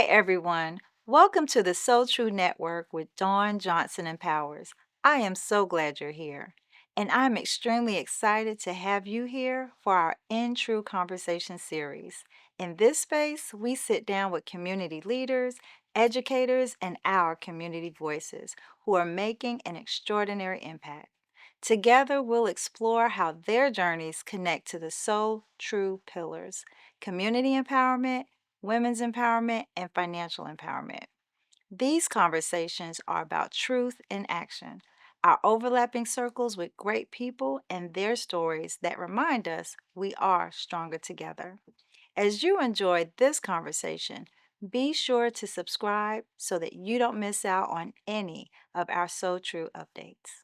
Hi, everyone. Welcome to the So Tru Network with Dawn Johnson and Powers. I am so glad you're here, and I'm extremely excited to have you here for our In Tru Conversation series. In this space, we sit down with community leaders, educators, and our community voices who are making an extraordinary impact. Together, we'll explore how their journeys connect to the So Tru pillars: community empowerment, women's empowerment, and financial empowerment. These conversations are about truth in action, our overlapping circles with great people and their stories that remind us we are stronger together. As you enjoyed this conversation, be sure to subscribe so that you don't miss out on any of our So True updates.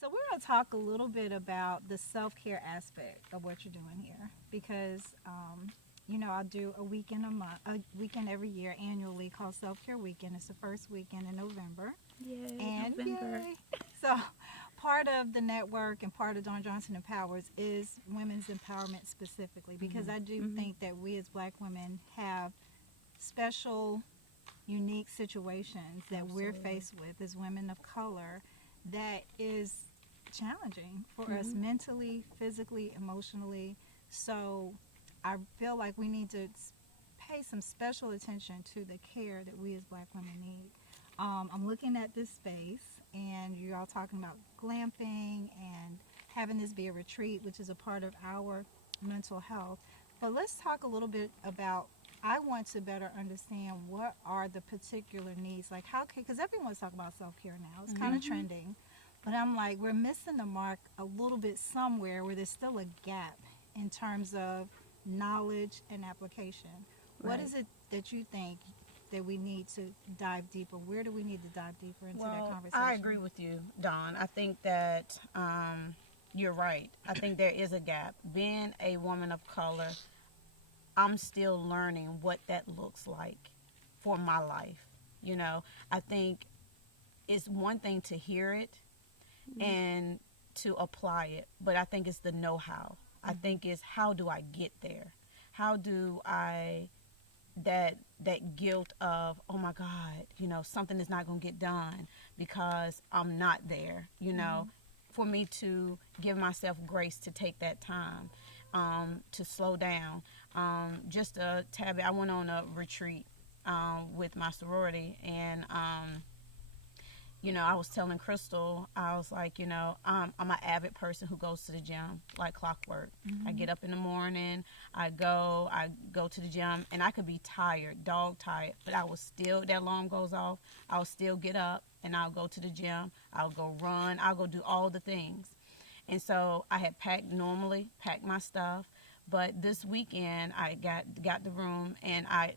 So we're going to talk a little bit about the self-care aspect of what you're doing here because I do a weekend a weekend every year annually called Self-Care Weekend. It's the first weekend in November. Yay, And November. yay. So part of the network and part of Dawn Johnson Empowers is women's empowerment specifically because I do think that we as black women have special unique situations that we're faced with as women of color that is challenging for us mentally, physically, emotionally. So I feel like we need to pay some special attention to the care that we as black women need. I'm looking at this space, and you're all talking about glamping and having this be a retreat, which is a part of our mental health. But let's talk a little bit about. I want to better understand what are the particular needs, like how can, because everyone's talking about self-care now. It's kind of trending, but I'm like, we're missing the mark a little bit somewhere where there's still a gap in terms of knowledge and application. What Right. is it that you think that we need to dive deeper? Where do we need to dive deeper into that Well, conversation? I agree with you, Dawn. I think that you're right. I think there is a gap. Being a woman of color, I'm still learning what that looks like for my life. I think it's one thing to hear it and to apply it, but I think it's the know how. I think it's how do I get there? How do I that guilt of, oh my god, something is not going to get done because I'm not there, for me to give myself grace to take that time, to slow down. Just a tab, I went on a retreat with my sorority, and I was telling Crystal, I was like, I'm an avid person who goes to the gym like clockwork. I get up in the morning, I go to the gym, and I could be tired, dog tired, but I will still, that alarm goes off, I'll still get up and I'll go to the gym, I'll go run, I'll go do all the things. And so I had packed my stuff. But this weekend, I got the room, and I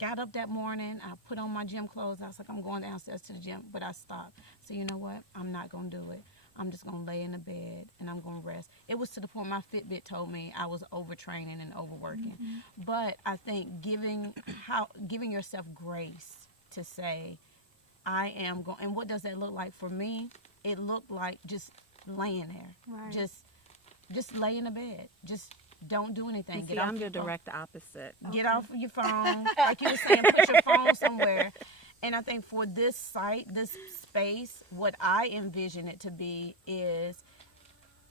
got up that morning. I put on my gym clothes. I was like, I'm going downstairs to the gym. But I stopped. So you know what? I'm not going to do it. I'm just going to lay in the bed, and I'm going to rest. It was to the point my Fitbit told me I was overtraining and overworking. But I think giving yourself grace to say, I am going. And what does that look like for me? It looked like just laying there. Right. Just lay in the bed. Just don't do anything. And see, I'm the direct opposite. Get off of your phone. Like you were saying, put your phone somewhere. And I think for this site, this space, what I envision it to be is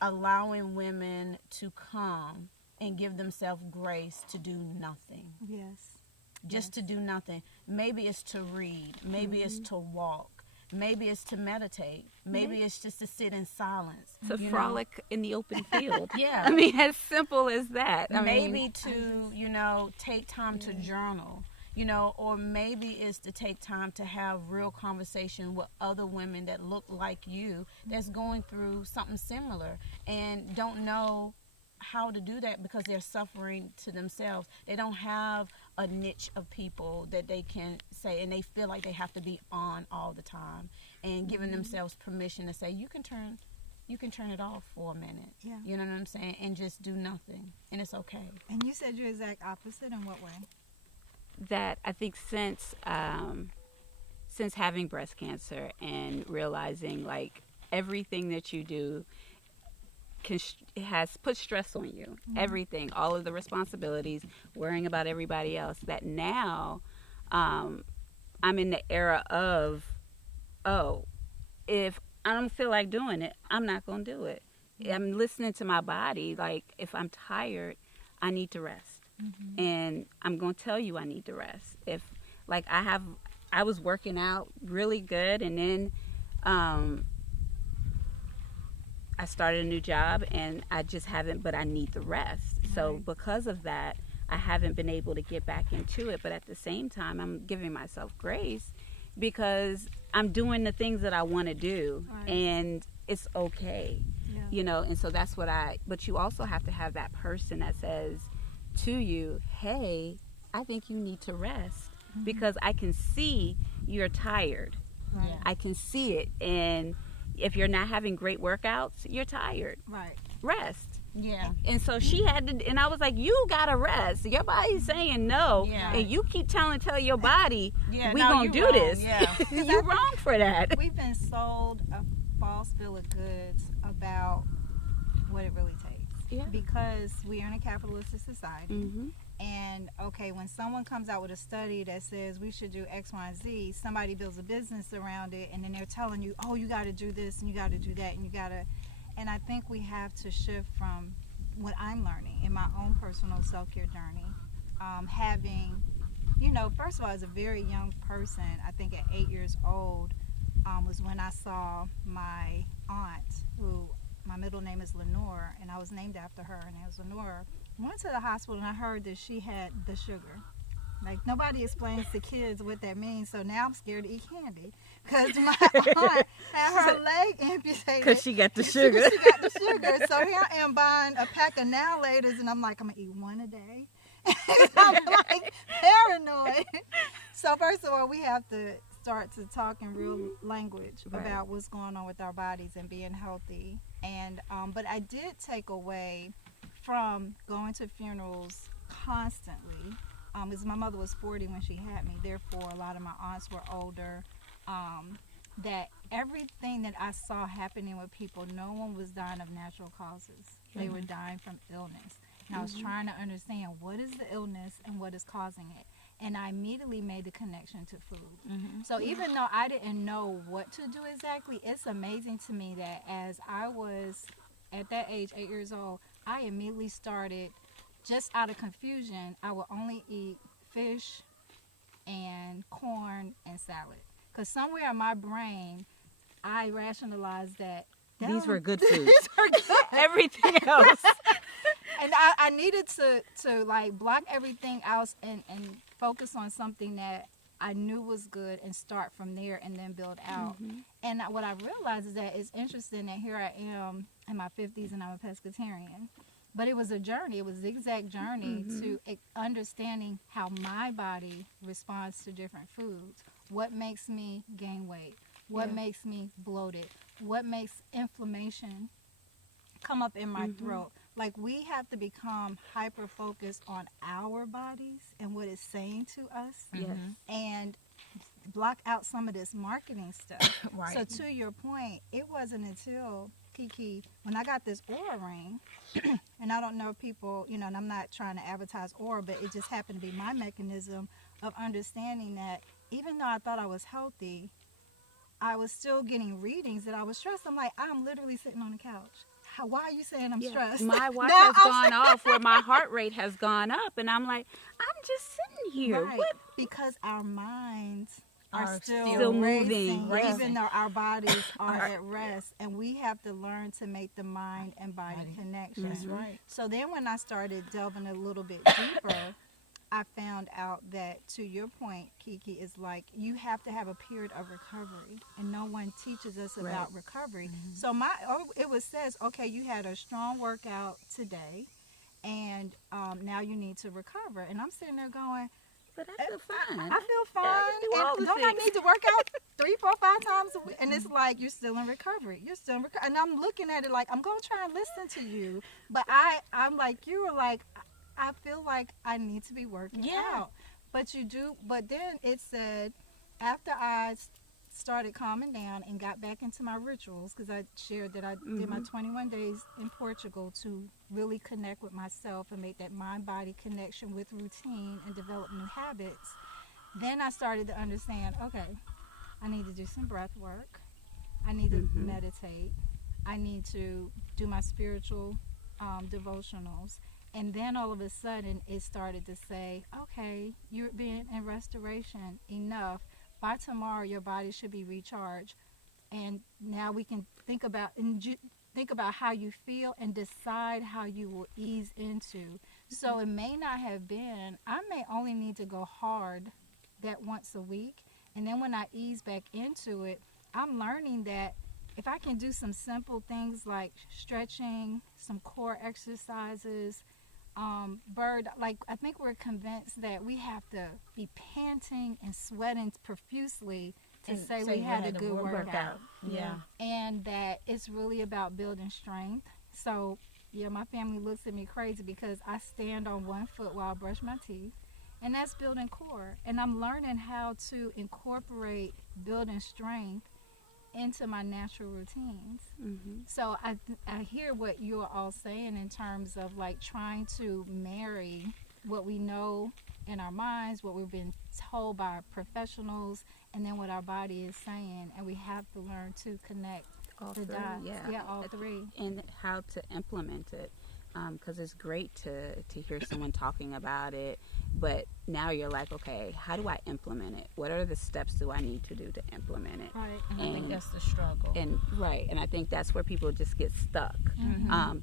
allowing women to come and give themselves grace to do nothing. Yes. Just to do nothing. Maybe it's to read. Maybe it's to walk. Maybe it's to meditate. Maybe it's just to sit in silence. To frolic in the open field. Yeah. I mean, as simple as that. Maybe to, take time to journal, or maybe it's to take time to have real conversation with other women that look like you that's going through something similar and don't know how to do that because they're suffering to themselves. They don't have a niche of people that they can say, and they feel like they have to be on all the time, and giving themselves permission to say, you can turn it off for a minute. Yeah. You know what I'm saying? And just do nothing. And it's okay. And you said you're exact opposite in what way? that I think since having breast cancer and realizing like everything that you do has put stress on you. Everything, all of the responsibilities, worrying about everybody else. That now, I'm in the era of, oh, if I don't feel like doing it, I'm not gonna do it. I'm listening to my body. Like if I'm tired, I need to rest, and I'm gonna tell you I need to rest. If like I was working out really good, and then I started a new job and I just haven't, but I need the rest. So because of that, I haven't been able to get back into it. But at the same time, I'm giving myself grace because I'm doing the things that I want to do, and it's okay, you know. And so that's what but you also have to have that person that says to you, hey, I think you need to rest because I can see you're tired. I can see it. And if you're not having great workouts, you're tired. Rest. And so she had to, and I was like, you gotta rest. Your body's saying no, and you keep tell your body, we gonna do wrong. this. You're wrong for that. We've been sold a false bill of goods about what it really takes. Because we are in a capitalistic society. And okay, when someone comes out with a study that says we should do X, Y, and Z, somebody builds a business around it, and then they're telling you, oh, you got to do this, and you got to do that, and you got to. And I think we have to shift from what I'm learning in my own personal self-care journey. Having, you know, first of all, as a very young person, I think at 8 years old, was when I saw my aunt, who my middle name is Lenore, and I was named after her, and it was Lenore. Went to the hospital and I heard that she had the sugar. Like nobody explains to kids what that means, so now I'm scared to eat candy because my aunt had her leg amputated because she got the sugar. She got the sugar. So here I am buying a pack of Now Laters, and I'm like, I'm gonna eat one a day. I'm like paranoid. So first of all, we have to start to talk in real language about what's going on with our bodies and being healthy. And but I did take away from going to funerals constantly, because my mother was 40 when she had me, therefore a lot of my aunts were older, that everything that I saw happening with people, no one was dying of natural causes. They were dying from illness. And I was trying to understand what is the illness and what is causing it. And I immediately made the connection to food. So even though I didn't know what to do exactly, it's amazing to me that as I was at that age, 8 years old, I immediately started, just out of confusion, I would only eat fish and corn and salad. Because somewhere in my brain, I rationalized that these were good foods. These were good. Everything else. And I needed to like block everything else and focus on something that I knew was good and start from there and then build out. And what I realized is that it's interesting that here I am in my 50s and I'm a pescatarian. But it was a journey. It was a zigzag journey to understanding how my body responds to different foods. What makes me gain weight? What makes me bloated? What makes inflammation come up in my throat? Like, we have to become hyper-focused on our bodies and what it's saying to us. And block out some of this marketing stuff. So to your point, it wasn't until, Kiki, when I got this Aura ring, and I don't know if people, you know, and I'm not trying to advertise Aura, but it just happened to be my mechanism of understanding that even though I thought I was healthy, I was still getting readings that I was stressed. I'm like, I'm literally sitting on the couch. Why are you saying I'm stressed? My watch has gone off where my heart rate has gone up, and I'm like, I'm just sitting here. What? Because our minds are still moving, even though our bodies are at rest, and we have to learn to make the mind and body connection. That's right. So then when I started delving a little bit deeper, I found out that, to your point, Kiki, is like you have to have a period of recovery, and no one teaches us about recovery. So it says, okay, you had a strong workout today, and now you need to recover. And I'm sitting there going, but I feel fine. I feel fine. And don't I need to work out 3, 4, 5 times a week? And it's like, you're still in recovery. You're still in recovery. And I'm looking at it like, I'm going to try and listen to you. But I'm like, you were like, I feel like I need to be working out. But you do. But then it said, after I started calming down and got back into my rituals, because I shared that I did my 21 days in Portugal to really connect with myself and make that mind-body connection with routine and develop new habits. Then I started to understand, okay, I need to do some breath work. I need to meditate. I need to do my spiritual devotionals. And then all of a sudden it started to say, okay, you're being in restoration enough. By tomorrow your body should be recharged. And now we can think about how you feel and decide how you will ease into. So it may not have been, I may only need to go hard that once a week. And then when I ease back into it, I'm learning that if I can do some simple things like stretching, some core exercises, I think we're convinced that we have to be panting and sweating profusely to say we had a good workout. Yeah. And that it's really about building strength. So, yeah, my family looks at me crazy because I stand on one foot while I brush my teeth. And that's building core. And I'm learning how to incorporate building strength into my natural routines. So I hear what you're all saying in terms of like trying to marry what we know in our minds, what we've been told by our professionals, and then what our body is saying. And we have to learn to connect all the three, dots. yeah, All three. and how to implement it. Because it's great to hear someone talking about it, but now you're like, okay, how do I implement it? What are the steps do I need to do to implement it? Right. And I think that's the struggle. And I think that's where people just get stuck,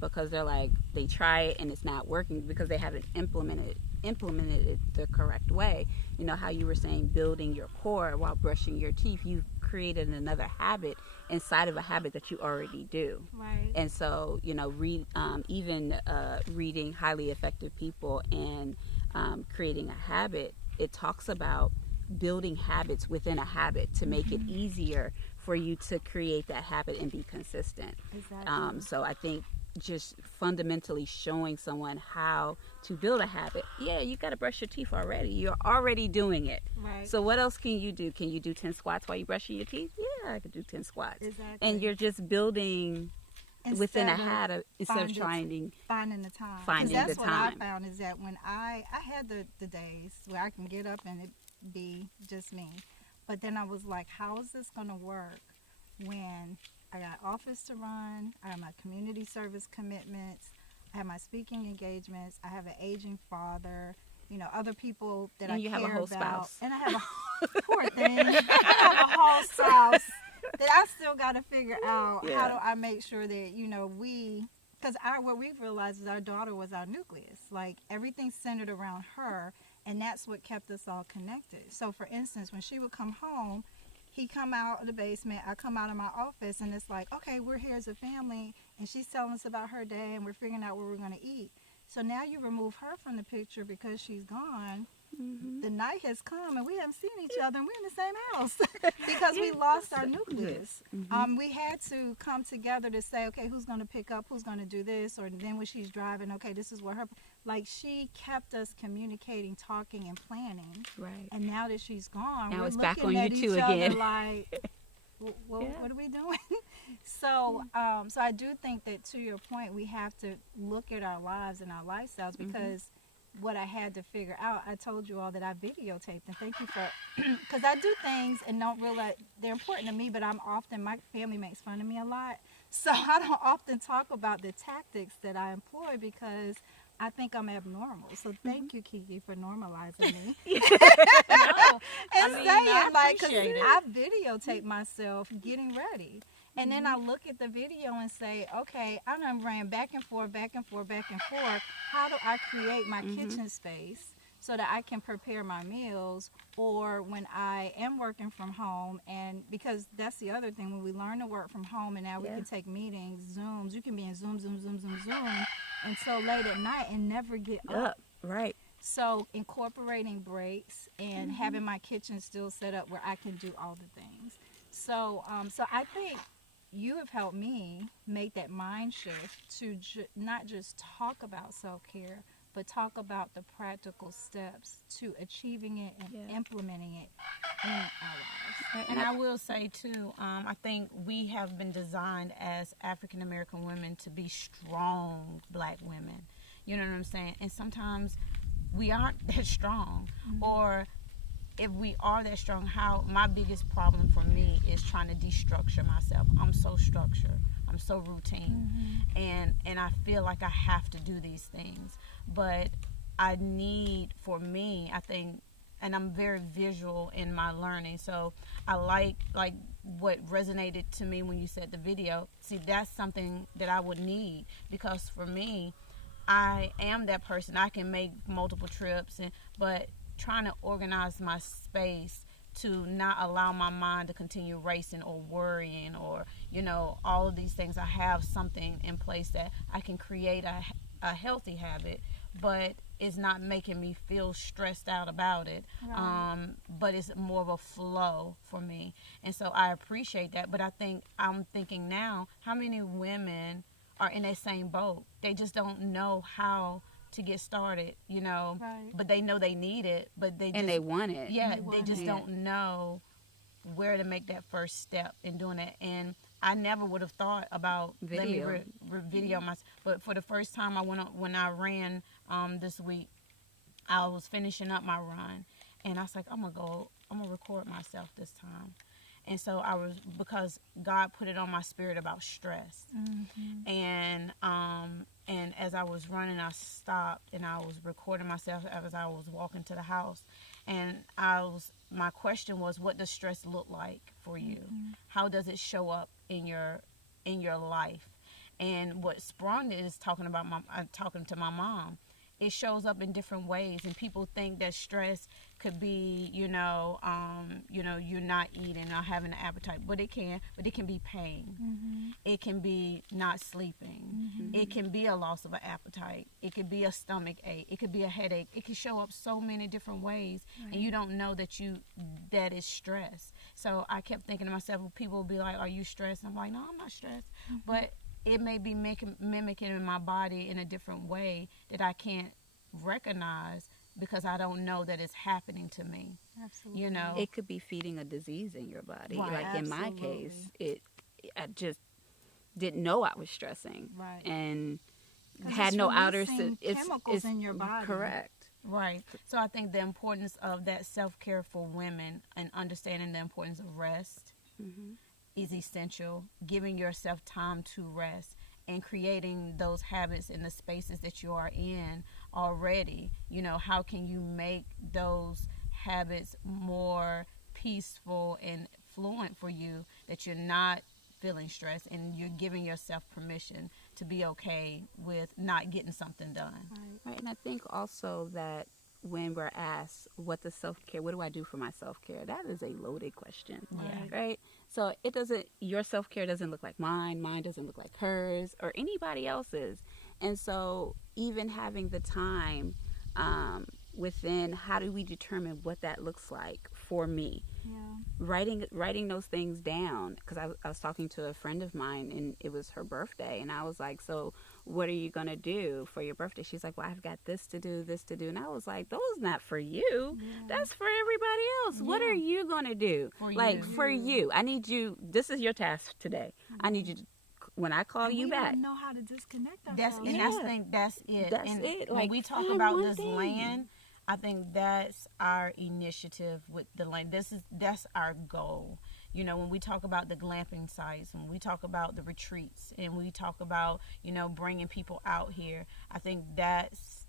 because they're like, they try it and it's not working because they haven't implemented it the correct way. You know how you were saying building your core while brushing your teeth, you've created another habit inside of a habit that you already do. Right. And so, you know, reading Highly Effective People and creating a habit, it talks about building habits within a habit to make it easier for you to create that habit and be consistent. Exactly. So I think just fundamentally showing someone how to build a habit. Yeah, you got to brush your teeth already. You're already doing it. Right. So what else can you do? Can you do 10 squats while you're brushing your teeth? Yeah, I could do 10 squats. Exactly. And you're just building within a habit instead of finding the time. That's what I found is that when I had the days where I can get up and it be just me. But then I was like, how is this going to work when I got office to run, I have my community service commitments, I have my speaking engagements, I have an aging father, you know, other people that and I you care have a whole about. spouse. And I have a poor thing. I have a whole spouse that I still got to figure out how do I make sure that, you know, because what we've realized is our daughter was our nucleus. Like everything centered around her, and that's what kept us all connected. So for instance, when she would come home, he come out of the basement, I come out of my office, and it's like, okay, we're here as a family, and she's telling us about her day, and we're figuring out what we're going to eat. So now you remove her from the picture because she's gone. The night has come, and we haven't seen each other, and we're in the same house because we lost our nucleus. We had to come together to say, okay, who's going to pick up, who's going to do this, or then when she's driving, okay, this is what her... Like, she kept us communicating, talking, and planning. Right. And now that she's gone, Now we're it's looking back on at you two each again. other like, what are we doing? So I do think that, to your point, we have to look at our lives and our lifestyles because what I had to figure out, I told you all that I videotaped, and thank you for, because I do things and don't realize they're important to me, but my family makes fun of me a lot. So I don't often talk about the tactics that I employ because I think I'm abnormal. So thank you, Kiki, for normalizing me. I videotape myself getting ready. And then I look at the video and say, okay, I done ran back and forth. How do I create my kitchen space so that I can prepare my meals? Or when I am working from home, and because that's the other thing, when we learn to work from home and now we can take meetings, Zooms, you can be in Zoom until late at night and never get up. Right. So incorporating breaks and having my kitchen still set up where I can do all the things. So I think you have helped me make that mind shift to not just talk about self-care, but talk about the practical steps to achieving it and implementing it in our lives. And I will say too, I think we have been designed as African American women to be strong Black women. You know what I'm saying? And sometimes we aren't that strong, or if we are that strong, how my biggest problem for me is trying to destructure myself. I'm so structured. I'm so routine. And I feel like I have to do these things. But I need, for me, I think, and I'm very visual in my learning. So I like what resonated to me when you said the video. See, that's something that I would need, because for me, I am that person. I can make multiple trips, but trying to organize my space to not allow my mind to continue racing or worrying or, all of these things. I have something in place that I can create a healthy habit, but it's not making me feel stressed out about it. Right. But it's more of a flow for me. And so I appreciate that. But I'm thinking now, how many women are in that same boat? They just don't know how to get started, right. But they know they need it, but they want it. Yeah, they just don't know where to make that first step in doing it. And I never would have thought about video. Let me video myself. But for the first time, when I ran this week, I was finishing up my run, and I was like, I'm gonna record myself this time. And so because God put it on my spirit about stress. And as I was running, I stopped and I was recording myself as I was walking to the house. And my question was, what does stress look like for you? How does it show up in your life? And what sprung it is talking to my mom. It shows up in different ways, and people think that stress could be, you're not eating, not having an appetite, but it can be pain. It can be not sleeping. It can be a loss of an appetite. It could be a stomach ache. It could be a headache. It can show up so many different ways, right. And you don't know that is stress. So I kept thinking to myself, people will be like, "Are you stressed?" I'm like, "No, I'm not stressed," but it may be mimicking in my body in a different way that I can't recognize because I don't know that it's happening to me. Absolutely. It could be feeding a disease in your body. Right. Like Absolutely. in my case, I just didn't know I was stressing, right. And had no outer chemicals in your body. Correct. Right. So I think the importance of that self-care for women and understanding the importance of rest is essential. Giving yourself time to rest and creating those habits in the spaces that you are in already. How can you make those habits more peaceful and fluent for you, that you're not feeling stressed and you're giving yourself permission to be okay with not getting something done. Right. And I think also that when we're asked what do I do for my self-care, that is a loaded question. Right? So your self-care doesn't look like mine doesn't look like hers or anybody else's. And so even having the time within, how do we determine what that looks like for me? Yeah. Writing those things down, because I was talking to a friend of mine and it was her birthday, and I was like, so what are you going to do for your birthday? She's like, well, I've got this to do. And I was like, those not for you. Yeah. That's for everybody else. Yeah. What are you going to do? For you. I need you. This is your task today. I need you to, when I call you back. We don't know how to disconnect ourselves. That's it. That's it. When we talk about this land, I think that's our initiative with the land. That's our goal. When we talk about the glamping sites, when we talk about the retreats, and we talk about, bringing people out here, I think that's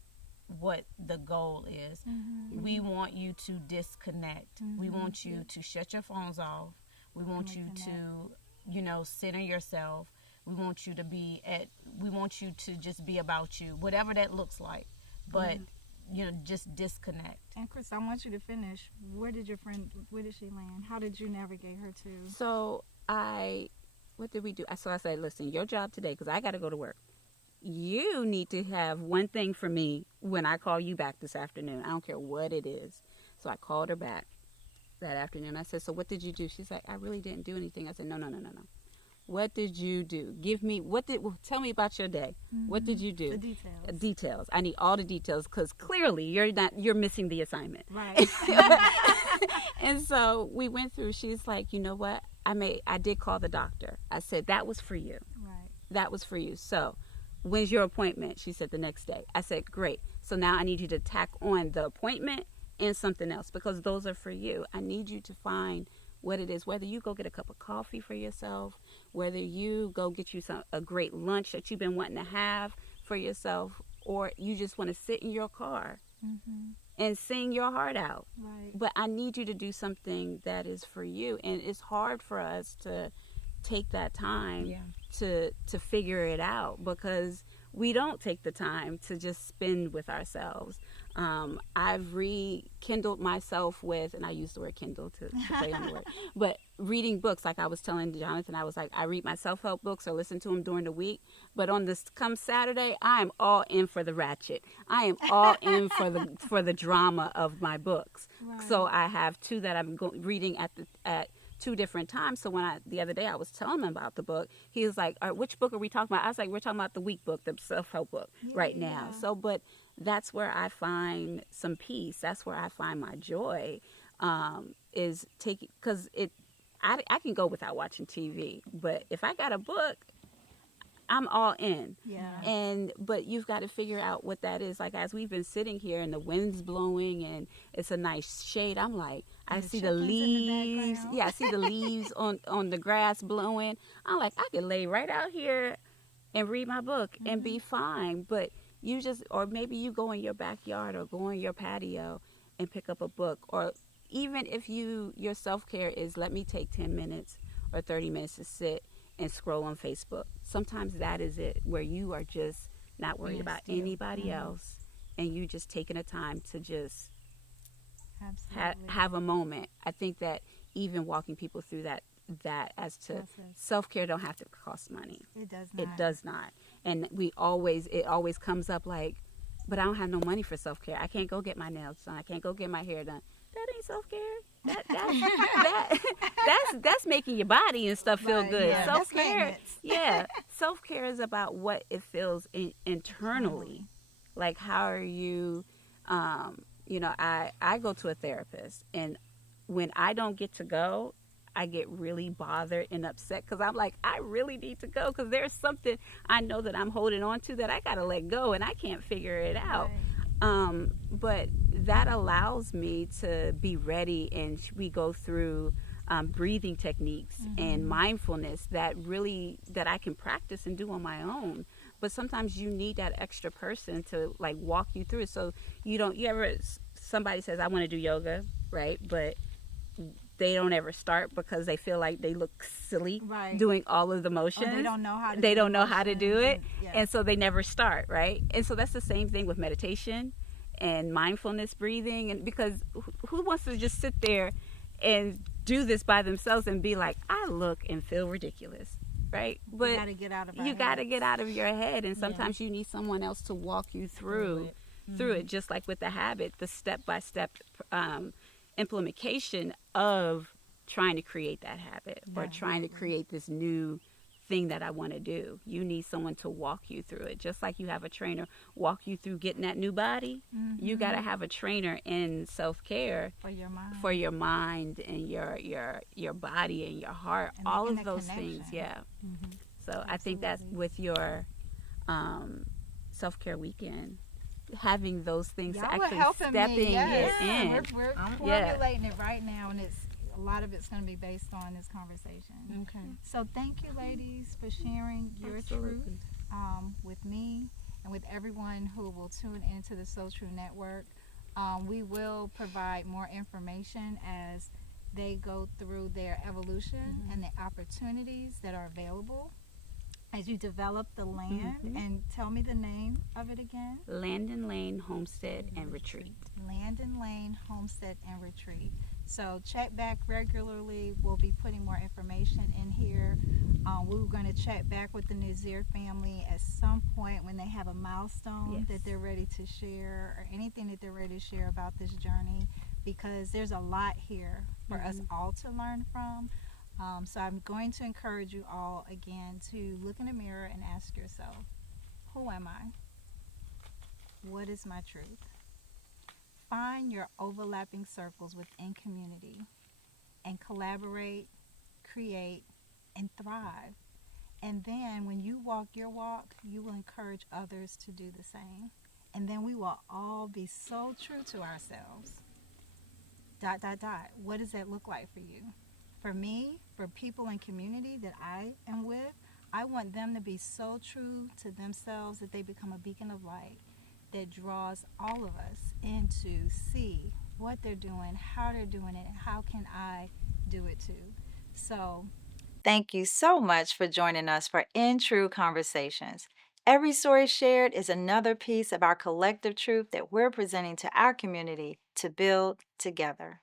what the goal is. We want you to disconnect. We want you to shut your phones off. We want you to, center yourself. We want you to just be about you, whatever that looks like. But just disconnect. And Chris, I want you to finish. Where did she land? How did you navigate her to? So what did we do? So I said, listen, your job today, because I got to go to work. You need to have one thing for me when I call you back this afternoon. I don't care what it is. So I called her back that afternoon. I said, so what did you do? She's like, I really didn't do anything. I said, no. What did you do? Tell me about your day. What did you do? The details. Details. I need all the details, because clearly you're missing the assignment. Right. And so we went through. She's like, you know what? I did call the doctor. I said, that was for you. Right. That was for you. So when's your appointment? She said, the next day. I said, great. So now I need you to tack on the appointment and something else, because those are for you. I need you to find what it is, whether you go get a cup of coffee for yourself, whether you go get you a great lunch that you've been wanting to have for yourself, or you just want to sit in your car and sing your heart out. Right. But I need you to do something that is for you. And it's hard for us to take that time to figure it out, because we don't take the time to just spend with ourselves. I've rekindled myself with, and I use the word kindle to play on the word, but reading books. Like I was telling Jonathan, I was like, I read my self-help books or listen to them during the week, but on this come Saturday, I am all in for the ratchet. I am all in for the drama of my books. Right. So I have two that I'm reading at two different times. So the other day I was telling him about the book, he was like, all right, which book are we talking about? I was like, we're talking about the week book, the self-help book right now. So, but that's where I find some peace. That's where I find my joy, is taking, because I can go without watching TV, but if I got a book, I'm all in. Yeah. But you've got to figure out what that is. Like, as we've been sitting here and the wind's blowing and it's a nice shade, I'm like, I see the leaves. Yeah, I see the leaves on the grass blowing. I'm like, I could lay right out here and read my book and be fine. But or maybe you go in your backyard or go on your patio and pick up a book. Or even if your self-care is, let me take 10 minutes or 30 minutes to sit and scroll on Facebook. Sometimes that is it, where you are just not worried about anybody else, and you just taking the time to just have a moment. I think that even walking people through that as to self-care don't have to cost money. It does not. It does not. And it always comes up like, but I don't have no money for self-care. I can't go get my nails done. I can't go get my hair done. That ain't self-care. That's making your body and stuff feel good. Yeah. Self-care, self-care is about what it feels internally. Like, how are you? I go to a therapist, and when I don't get to go, I get really bothered and upset, because I'm like, I really need to go, because there's something I know that I'm holding on to that I gotta let go, and I can't figure it out. Right. But that allows me to be ready, and we go through breathing techniques and mindfulness that I can practice and do on my own. But sometimes you need that extra person to like walk you through it. So somebody says, I want to do yoga, right? But they don't ever start because they feel like they look silly doing all of the motions. Or they don't know how to do it. And so they never start, right? And so that's the same thing with meditation and mindfulness breathing. And because who wants to just sit there and do this by themselves and be like, I look and feel ridiculous, right? But you got to get out of get out of your head, and sometimes you need someone else to walk you through it, just like with the habit, the step-by-step implementation of trying to create that habit or trying to create this new thing that I want to do. You need someone to walk you through it. Just like you have a trainer walk you through getting that new body, you got to have a trainer in self-care for your mind and your body and your heart, and all of those things. So I think that with your self-care weekend, having those things to actually stepping it in. We're formulating it right now, and a lot of it's going to be based on this conversation. Okay. So thank you, ladies, for sharing your truth with me and with everyone who will tune into the So Tru Network. We will provide more information as they go through their evolution and the opportunities that are available as you develop the land. And tell me the name of it again. Landon Lane Homestead and Retreat. Landon Lane Homestead and Retreat. So check back regularly. We'll be putting more information in here. We're going to check back with the Nazeer family at some point when they have a milestone that they're ready to share, or anything that they're ready to share about this journey, because there's a lot here for us all to learn from. So I'm going to encourage you all again to look in the mirror and ask yourself, who am I? What is my truth? Find your overlapping circles within community and collaborate, create, and thrive. And then when you walk your walk, you will encourage others to do the same. And then we will all be so true to ourselves. ... What does that look like for you? For me, for people in community that I am with, I want them to be so true to themselves that they become a beacon of light that draws all of us in to see what they're doing, how they're doing it, and how can I do it too. So thank you so much for joining us for In Tru Conversations. Every story shared is another piece of our collective truth that we're presenting to our community to build together.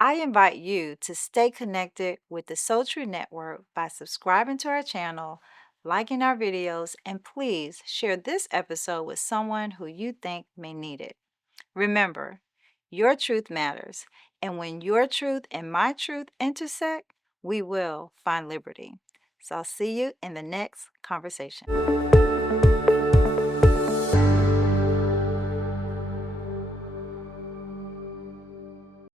I invite you to stay connected with the So Tru Network by subscribing to our channel, liking our videos, and please share this episode with someone who you think may need it. Remember, your truth matters, and when your truth and my truth intersect, we will find liberty. So I'll see you in the next conversation.